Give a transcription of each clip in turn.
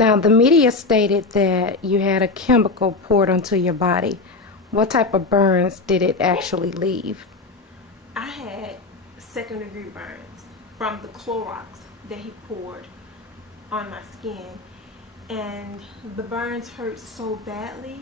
Now, the media stated that you had a chemical poured onto your body. What type of burns did it actually leave? I had second-degree burns from the Clorox that he poured on my skin, and the burns hurt so badly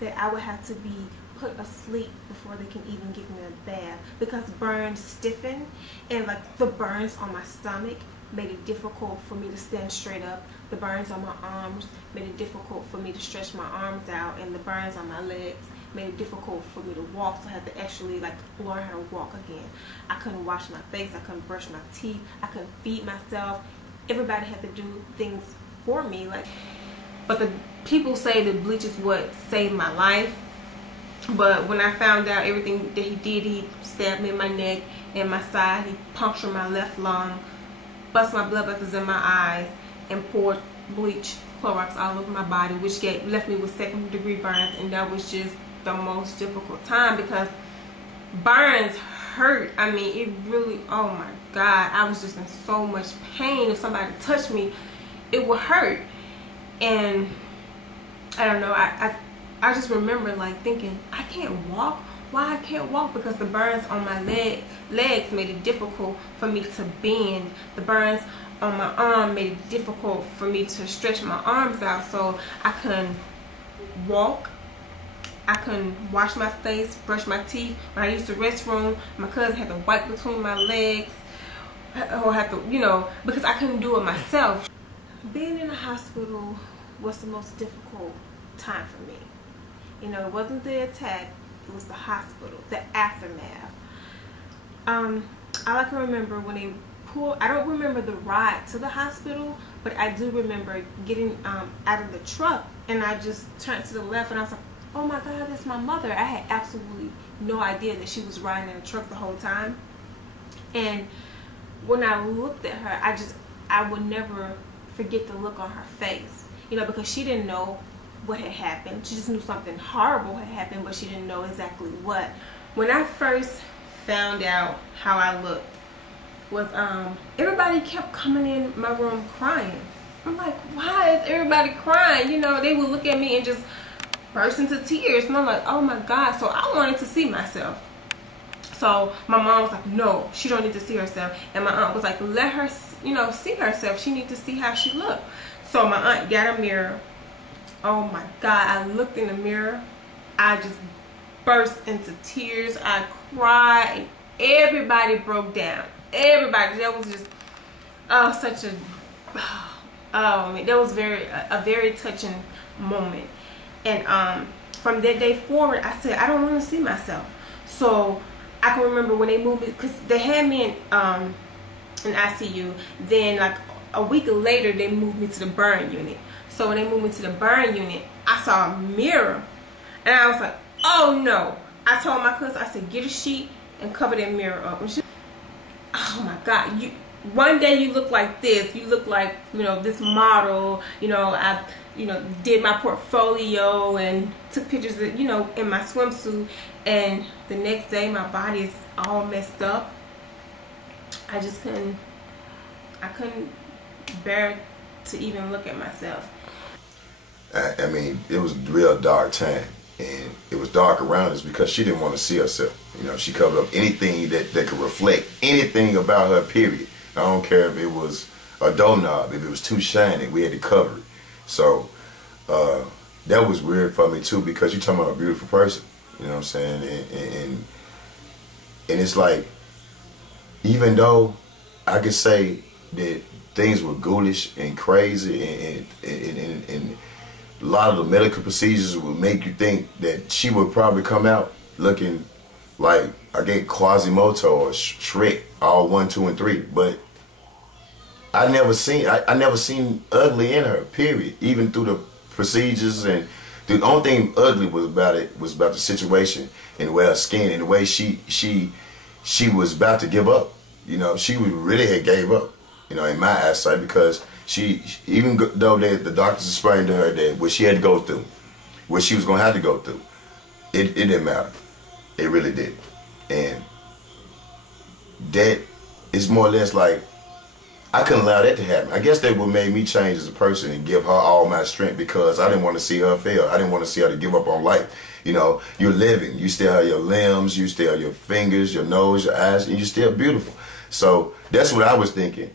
that I would have to be put asleep before they can even give me a bath, because burns stiffen, and like the burns on my stomach made it difficult for me to stand straight up. The burns on my arms made it difficult for me to stretch my arms out, and the burns on my legs made it difficult for me to walk, so I had to actually like learn how to walk again. I couldn't wash my face, I couldn't brush my teeth, I couldn't feed myself. Everybody had to do things for me, but the people say that bleach is what saved my life. But when I found out everything that he did, he stabbed me in my neck and my side, he punctured my left lung, bust my blood vessels in my eyes, and poured bleach, Clorox all over my body, which left me with second-degree burns, and that was just the most difficult time because burns hurt. I mean, it really, oh my God, I was just in so much pain. If somebody touched me, it would hurt. And I don't know, I just remember like thinking, I can't walk. Why I can't walk? Because the burns on my legs made it difficult for me to bend. The burns on my arm made it difficult for me to stretch my arms out, so I couldn't walk. I couldn't wash my face, brush my teeth. When I used the restroom, my cousin had to wipe between my legs, or had to, you know, because I couldn't do it myself. Being in the hospital was the most difficult time for me. You know, it wasn't the attack, it was the hospital, the aftermath. All I can remember when they pulled, I don't remember the ride to the hospital, but I do remember getting out of the truck, and I just turned to the left and I was like, oh my God, that's my mother. I had absolutely no idea that she was riding in a truck the whole time. And when I looked at her, I would never forget the look on her face, you know, because she didn't know what had happened. She just knew something horrible had happened, but she didn't know exactly what. When I first found out how I looked was everybody kept coming in my room crying. I'm like, why is everybody crying? You know, they would look at me and just burst into tears, and I'm like, oh my God. So I wanted to see myself. So my mom was like, no, she don't need to see herself. And my aunt was like, let her, you know, see herself. She needs to see how she looked. So my aunt got a mirror. Oh my God, I looked in the mirror. I just burst into tears. I cried, and everybody broke down. Everybody. That was just, oh, such a, oh man, that was a very touching moment. And from that day forward, I said, I don't want to see myself. So I can remember when they moved me, because they had me in ICU. Then like a week later, they moved me to the burn unit. So when they moved me to the burn unit, I saw a mirror, and I was like, oh no. I told my cousin, I said, get a sheet and cover that mirror up. And she, oh my God, one day you look like this. You look like, you know, this model. You know, I did my portfolio and took pictures of, you know, in my swimsuit, and the next day my body is all messed up. I couldn't bear to even look at myself. I mean, it was a real dark time, and it was dark around us because she didn't want to see herself. You know, she covered up anything that could reflect anything about her, period. I don't care if it was a doorknob, if it was too shiny, we had to cover it. So that was weird for me too, because you're talking about a beautiful person, you know what I'm saying? And it's like, even though I could say that things were ghoulish and crazy, and a lot of the medical procedures would make you think that she would probably come out looking like, I get Quasimodo or Shrek, all 1, 2, and 3, but I never seen ugly in her, period. Even through the procedures, and the only thing ugly was about the situation and the way her skin and the way she was about to give up. You know, she really had gave up, you know, in my eyesight, because she, even though the doctors explained to her that what she had to go through, what she was gonna have to go through, it didn't matter. It really did. And that is more or less like, I couldn't allow that to happen. I guess that what made me change as a person and give her all my strength, because I didn't want to see her fail. I didn't want to see her to give up on life. You know, you're living. You still have your limbs. You still have your fingers, your nose, your eyes, and you're still beautiful. So that's what I was thinking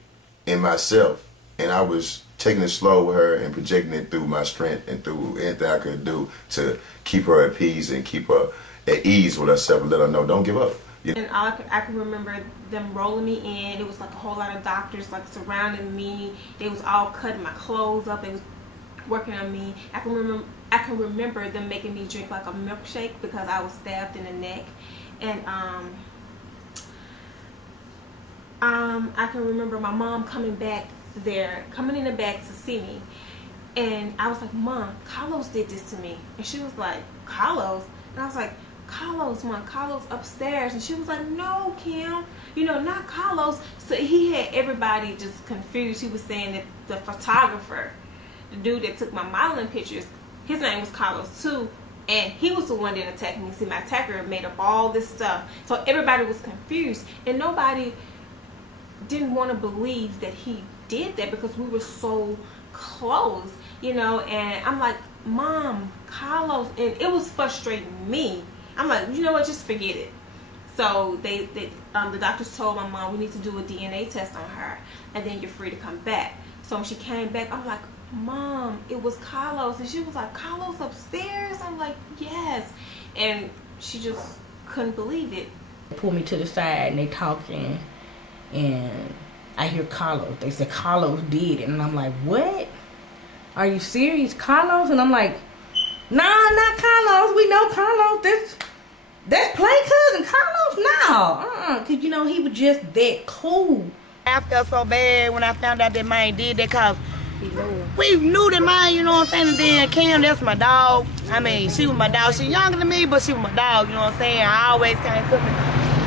in myself. And I was taking it slow with her and projecting it through my strength and through anything I could do to keep her at peace and keep her at ease with herself and let her know, don't give up. And I can remember them rolling me in. It was like a whole lot of doctors like surrounding me. They was all cutting my clothes up. They was working on me. I can remember them making me drink like a milkshake because I was stabbed in the neck. And I can remember my mom coming in the back to see me. And I was like, Mom, Carlos did this to me. And she was like, Carlos? And I was like, Carlos, Mom, Carlos upstairs. And she was like, no, Kim, you know, not Carlos. So he had everybody just confused. He was saying that the photographer, the dude that took my modeling pictures, his name was Carlos too, and he was the one that attacked me. See, my attacker made up all this stuff. So everybody was confused, and nobody didn't want to believe that he did that because we were so close, you know. And I'm like, Mom, Carlos, and it was frustrating me. I'm like, you know what, just forget it. So the doctors told my mom, we need to do a DNA test on her, and then you're free to come back. So when she came back, I'm like, Mom, it was Carlos. And she was like, Carlos upstairs? I'm like, yes. And she just couldn't believe it. They pulled me to the side and they talking, and I hear Carlos. They said Carlos did it, and I'm like, what? Are you serious, Carlos? And I'm like, nah, not Carlos. We know Carlos. That's play cousin Carlos. No, cause you know he was just that cool. I felt so bad when I found out that man did that, cause we knew that man, you know what I'm saying. And then Kim, that's my dog. I mean, she was my dog. She younger than me, but she was my dog. You know what I'm saying. I always kind of took me.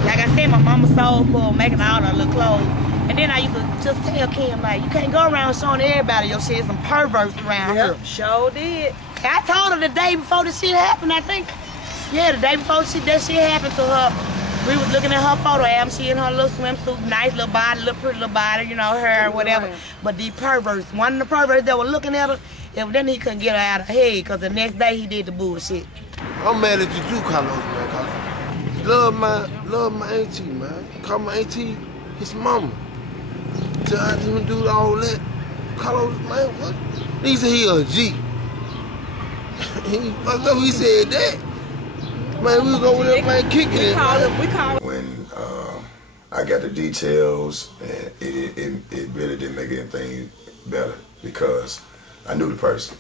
Like I said, my mama sold for making all her little clothes. And then I used to just tell Kim, like, you can't go around showing everybody your shit. Some perverts around here. Sure did. I told her the day before this shit happened, I think. Yeah, the day before that shit happened to her. We was looking at her photo album. She in her little swimsuit, nice little body, little pretty little body, you know, hair or whatever. Right. But these perverts, one of the perverts that were looking at her, evidently he couldn't get her out of her head, because the next day he did the bullshit. I'm mad at you too, Carlos, man. Love my auntie, man. Call my auntie his mama. Tell her to do all that. Carlos, man, what? He said he a G. He fucked up, he said that. Man, we was over there, man, kicking it. When I got the details, and it really didn't make anything better because I knew the person,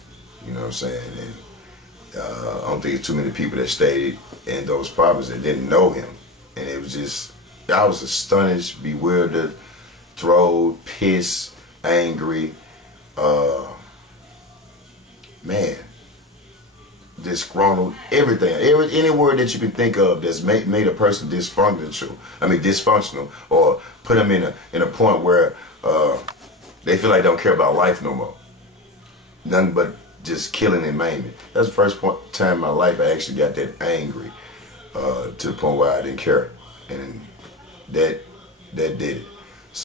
you know what I'm saying? And I don't think it's too many people that stayed in those properties that didn't know him. And it was just, I was astonished, bewildered, thrilled, pissed, angry, man, disgruntled, everything, any word that you can think of that's made a person dysfunctional, or put them in a point where they feel like they don't care about life no more. Nothing but just killing and maiming. That's the first time in my life I actually got that angry to the point where I didn't care, and that did it.